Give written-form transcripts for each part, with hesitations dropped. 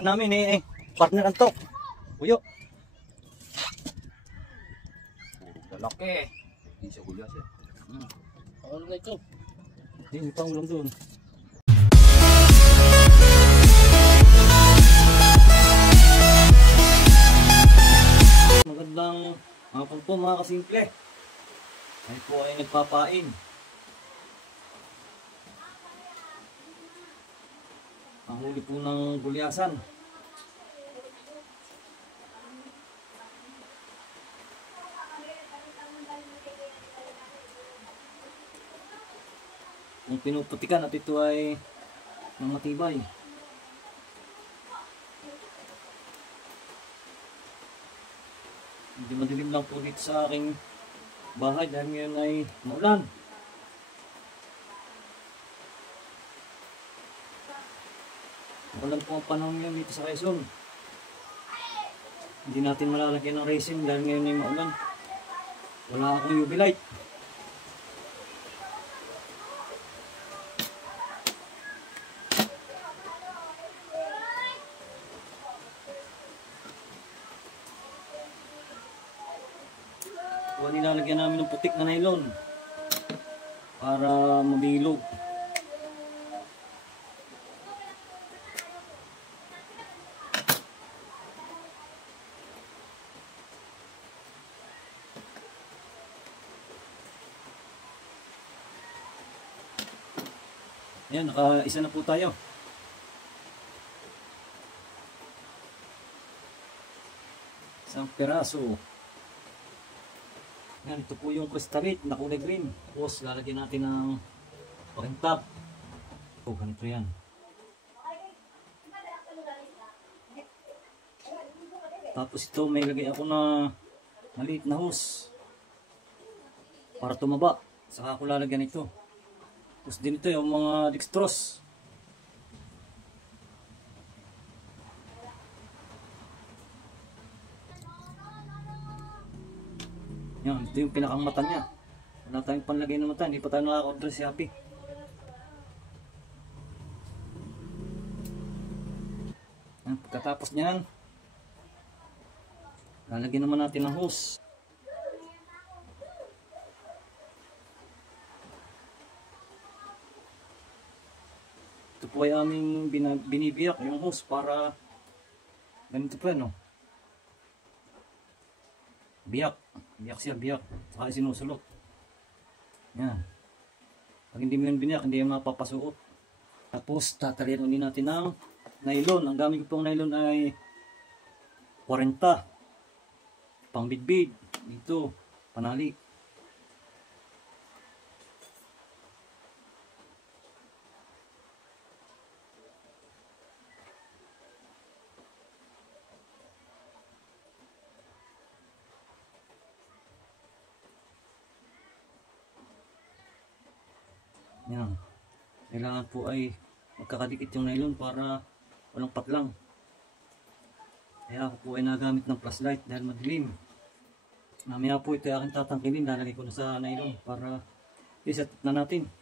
namin partner Antok. Uyo. Lalaki. Hindi siya gulas eh. Ano na ito? Hindi pang ulam doon. Magandang hapon po mga kasimple. Ay po ay nagpapain. Ang huli po ng gulyasan. Ang pinuputikan at ito ay ng matibay. Hindi madilim lang po dito sa aking bahay dahil ngayon ay maulan. Maulan po ang panahon ngayon dito sa Quezon. Hindi natin malalagyan ng racing dahil ngayon ay maulan. Wala akong UV light. Nilalagyan namin ng putik na nylon para mabilog. Ayan, naka-isa na po tayo. Isang peraso. Yan, ito po yung crystalite na kulay green. Tapos lalagyan natin ng top. Oh, ganito yan. Tapos ito may lagay ako na maliit na hose para tumaba. Saka ako lalagyan ito. Tapos din ito yung mga dextrose. Yan, ito yung pinakang mata niya. Wala tayong panlagay ng mata, hindi pa tayo nakaka-order si Happy. Yan, pagkatapos niyan, lalagyan naman natin ng hose. Ito po ay aming binibiyak yung hose para ganito po yan, no? Biyak. Biyak siya, biyak. Saka sinusulot. Yan. Pag hindi mo yun biniyak, hindi yung mapapasuot. Tapos, tatalian ulit natin ng nylon. Ang gamit ko pong nylon ay 40. Pangbidbid. Dito, panali. Yan. Kailangan po ay magkakadikit yung nylon para walang patlang. Kaya ako po ay nagamit ng flashlight dahil madilim. Mamaya po ito ay aking tatangkilin. Lalagay ko na sa nylon para iset na natin.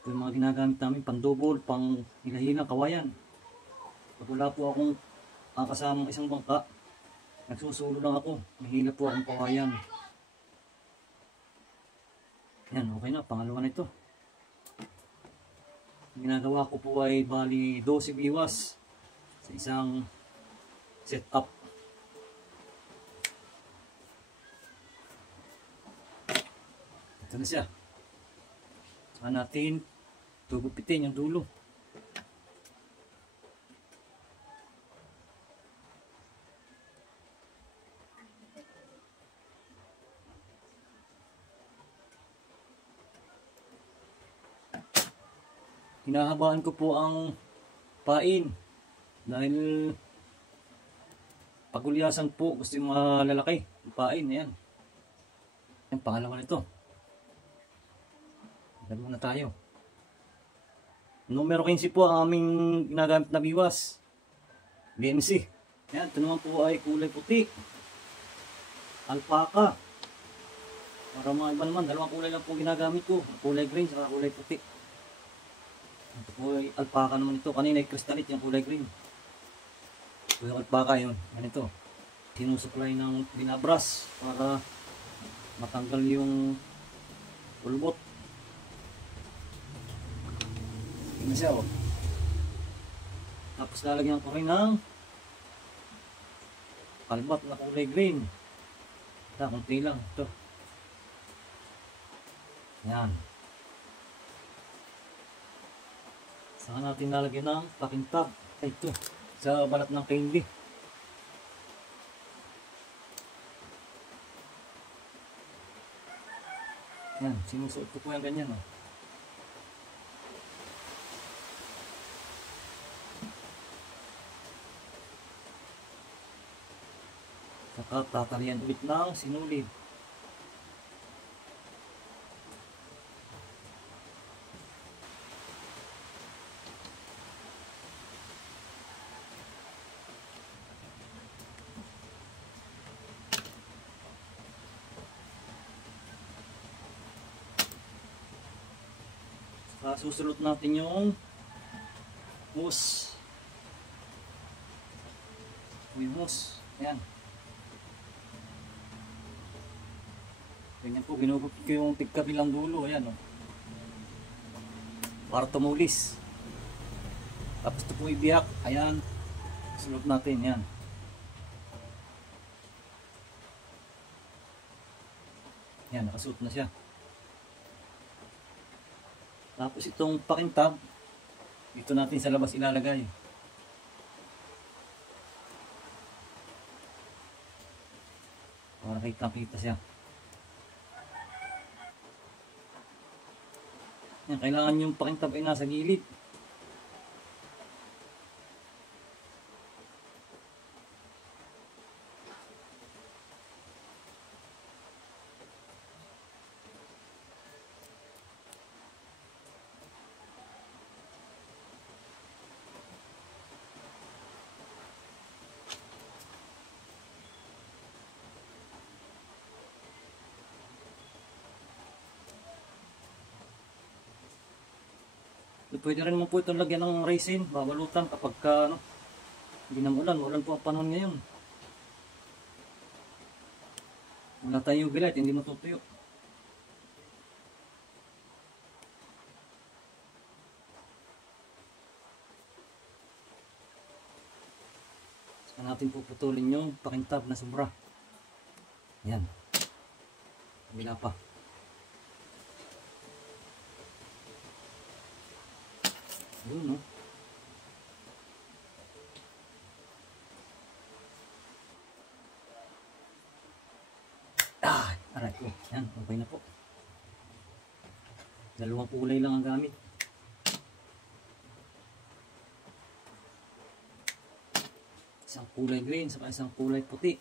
Ito yung mga ginagamit namin pang-double, pang-hilahila, kawayan. Pag wala po akong kasamang isang bangka, nagsusulo lang ako. Mahila po akong kawayan. Yan, okay na. Pangalawa na ito. Ginagawa ko po ay bali 12 biwas sa isang setup. Ito na siya. Saka natin tugupitin yung dulo. Hinahabaan ko po ang pain dahil pagulyasan po gusto yung mga lalaki yung pain. Ayan, yung pangalawa nito. Dalawa na tayo. Numero 15 po ang aming ginagamit na biwas, BMC. Ayan, ito naman po ay kulay puti, alpaca. Para mga iba naman, dalawang kulay lang po ginagamit ko, kulay green at kulay puti. Ito po ay alpaca naman ito. Kanina ay crystalite yung kulay green. Kuyakot baka yun. Ganito. Sinusupply ng binabras para matanggal yung ulbot. Yun na siya oh. Tapos lalagyan ko rin ng kalbat na kulay green. Ito, kunti lang. Ito. Yan. Saka natin lalagyan ng packing tab. Ito. Sa balat ng candy. Yan. Sinusuot ko po yung ganyan. Oh. Saka tatalian ulit ng sinulid. Saka susulot natin yung hose. Yung hose. Ayan. Ganyan po, ginugupit ko yung tigkabilang dulo. Ayan o. Oh. Para tumulis. Tapos ito po ibiyak. Ayan. Sulot natin. Ayan. Ayan, nakasuot na siya. Tapos itong packing tab, dito natin sa labas ilalagay. Para kita-kita siya. Yan, kailangan yung packing tab ay nasa gilid. Pwede rin naman po ito lagyan ng resin, babalutan kapag ano, hindi na ulan po ang panahon ngayon. Wala tayong bilay, hindi matutuyo. Saka natin puputulin yung packing tab na sobra. Yan. Bila pa. Yun, no? Aray ko. Yan, okay na po. Dalawang kulay lang ang gamit. Isang kulay green, saka isang kulay puti.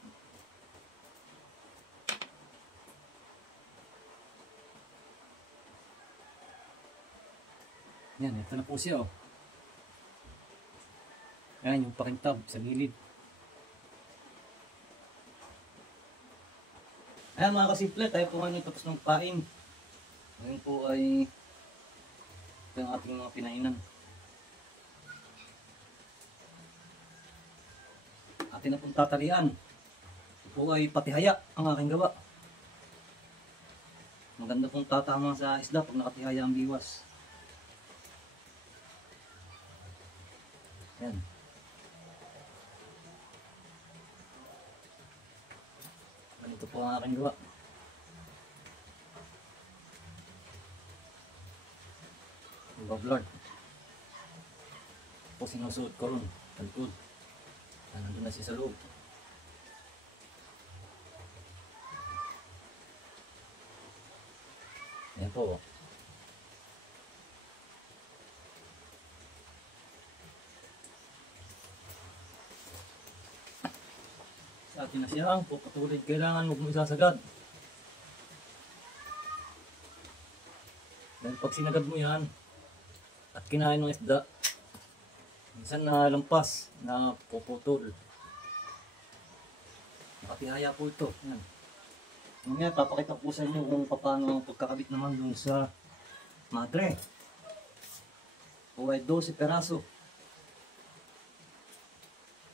Yan, ito na po siya oh. Yan, yung packing tab sa gilid. Ayan mga kasimple, tayo po ngayon tapos ng pain. Ngayon po ay ito yung ating mga pinainan. Atin na pong tatalian. Ito po ay patihaya ang aking gawa. Maganda pong tatama sa isda pag nakatihaya ang biwas. Yan. Ganito po ang aking gawa. Iba-blurred. Po sinusuot ko ron. Talikod. Nandun na siya sa loob. Yan po. Sa atin na siyang puputulid. Kailangan huwag mo isasagad. Dahil pag sinagad mo yan at kinain ng isda, minsan na lampas na puputol. Nakatihaya po ito. Yan. Ngayon, papakita po sa inyo kung paano pagkakabit naman dun sa madre. O ay 12 peraso.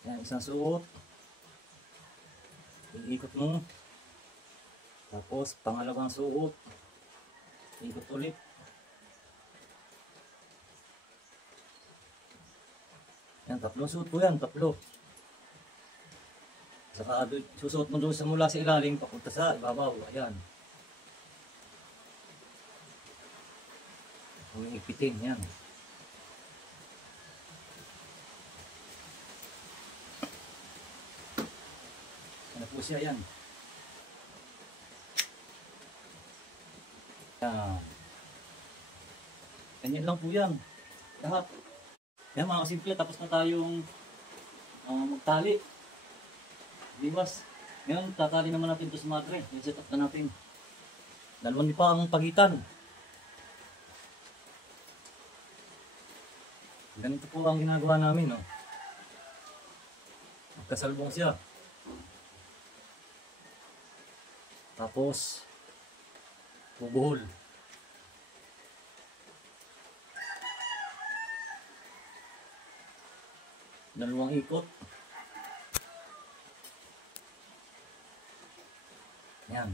Yan, isang suot. Iikot mo. Tapos, pangalawang suot. Ikot ulit. Yan, tatlong suot po yan, tatlo. Saka susuot mo doon sa mula sa ilalim, papunta sa ibabaw. Ayan. Huwag ipitin, yan. Ano po siya, yan. Yan. Ganyan lang po yan. Lahat. Yan mga kasimple, tapos na tayong magtali. Liwas. Ngayon, tatali naman natin ito sa madre. Yung set up na natin. Dalawang pa ang pagitan. Ganito po ang ginagawa namin. Oh. Magkasalbong siya. Tapos, bubuhol. Dalawang ikot. Yan.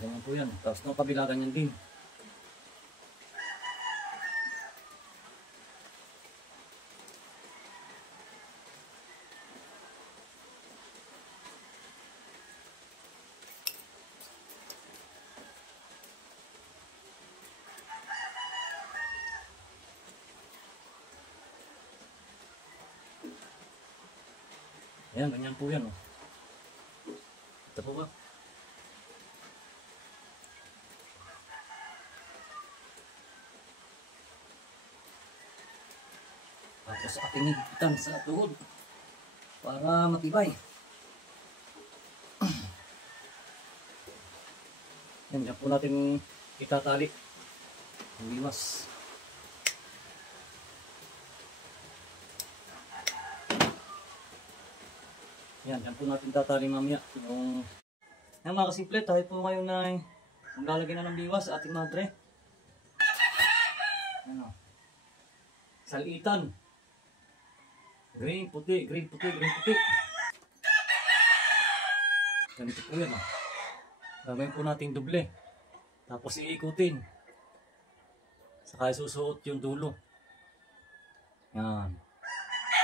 Ganyan po yan. Tapos nung kabila ganyan din. Ayan, ganyan po yan. Oh. Ito po ba? Tapos ating higitan sa tuhod para matibay. Yan, yan po natin itatali. Limas. Yan, yan po natin tatali mamaya. Yan mga kasimple, tayo po ngayon na maglalagay na ng biwas sa ating madre. Ano? Salitan. Green, puti, green, puti, green, puti. Ganito po yan. Gagawin po natin doble. Tapos iikutin. Saka isusuot yung dulo. Yan.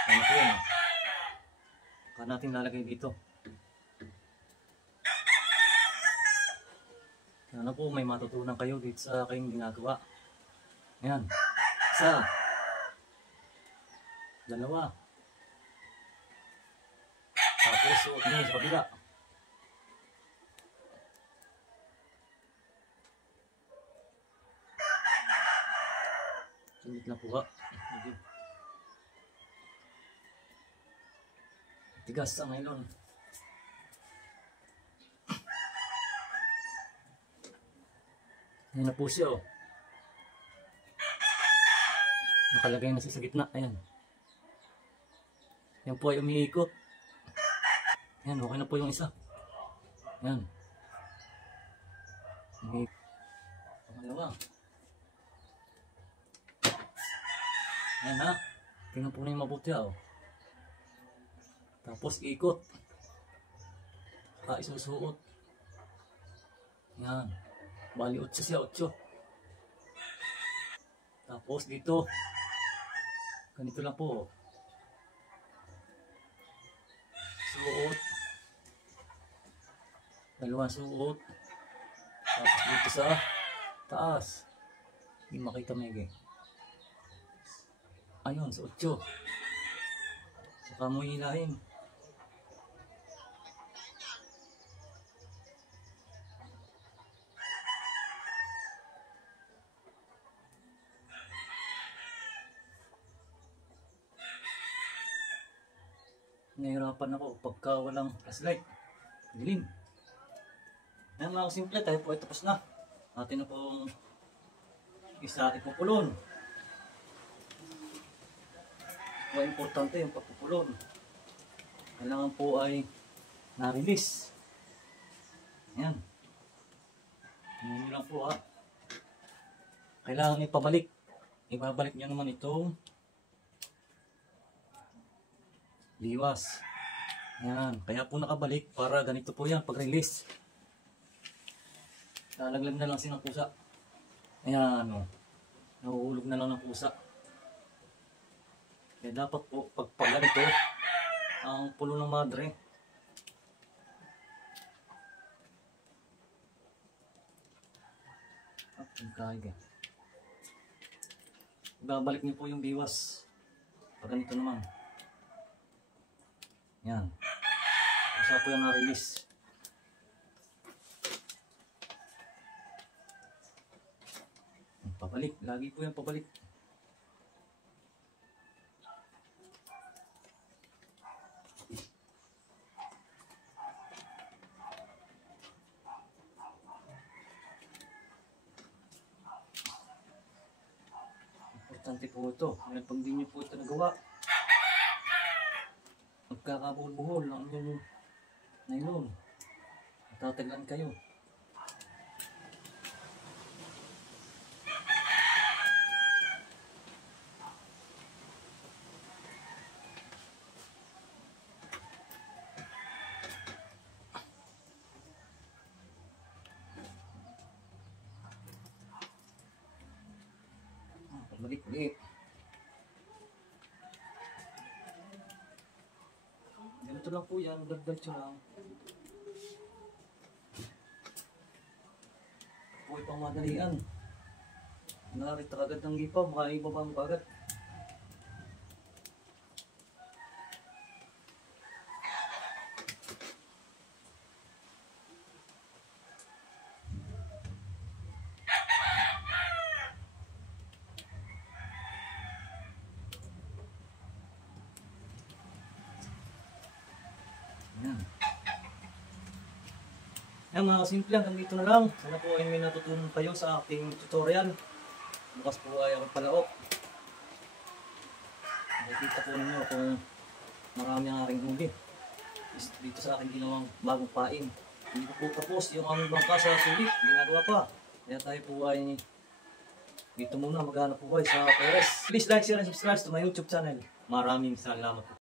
Yan po yan. Saka natin lalagay dito. Sana po may matutunan kayo dito sa aking ginagawa. Yan. Isa. Dalawa. Tapos suot nyo sa kabila. Sunod na po ha. Tigas sa ngayon. Ayan na po siya oh. Nakalagay na siya sa gitna. Ayan. Yan po ay umiikot. Ayan, okay na po yung isa. Ayan. Pangalawa. Ayan ha. Tingnan po na yung mabuti oh. Tapos ikot. Isusuot. Yan. Bali 8 siya, 8. Tapos dito. Ganito lang po. Suot. Dalawang suot. Tapos dito sa taas. Hindi makita maigi. Ayun, sa 8. Saka mo hilahin. Nahirapan ako pagka walang flashlight. Dilim. Ayan mga simple, tayo po ay tapos na. Atin na pong isa ipupulon. So, importante yung pagpupulon. Kailangan po ay na-release. Ayan. Ganyan lang po ha. kailangan ipabalik. Ibabalik nyo naman itong liwas. Yan, kaya po nakabalik para ganito po yan pag-release. Lalaglag na lang ng pusa. Ayan, o. Nahuhulog na lang ng pusa. Kaya dapat po, pag ganito, ang pulo ng madre. Ang kaya. Ibabalik niyo po yung biwas. Pag ganito naman. Yan. Isa po yan na-release. Pabalik. Lagi po yan pabalik. Importante po ito. Pag di nyo po ito nagawa, magkakabuhol-buhol ang inyong nylon. Matataglan kayo. Balik ulit. Ganito lang po yan, dagdag lang. Huwag pang madalian. Narita agad ng gipa, makaiba mo agad. Yan. Yan mga kasimple, hanggang dito na lang. Sana po ay may natutunan kayo sa aking tutorial. Bukas po ay ang palaok. Nakikita po ninyo kung marami ang aking huli. Dito sa aking ginawang bagong pain. Hindi ko po tapos yung aming bangka sa sulit. Ginagawa pa. Kaya tayo po ay dito muna maghanap po kayo sa Perez. Please like, share, and subscribe to my YouTube channel. Maraming salamat po.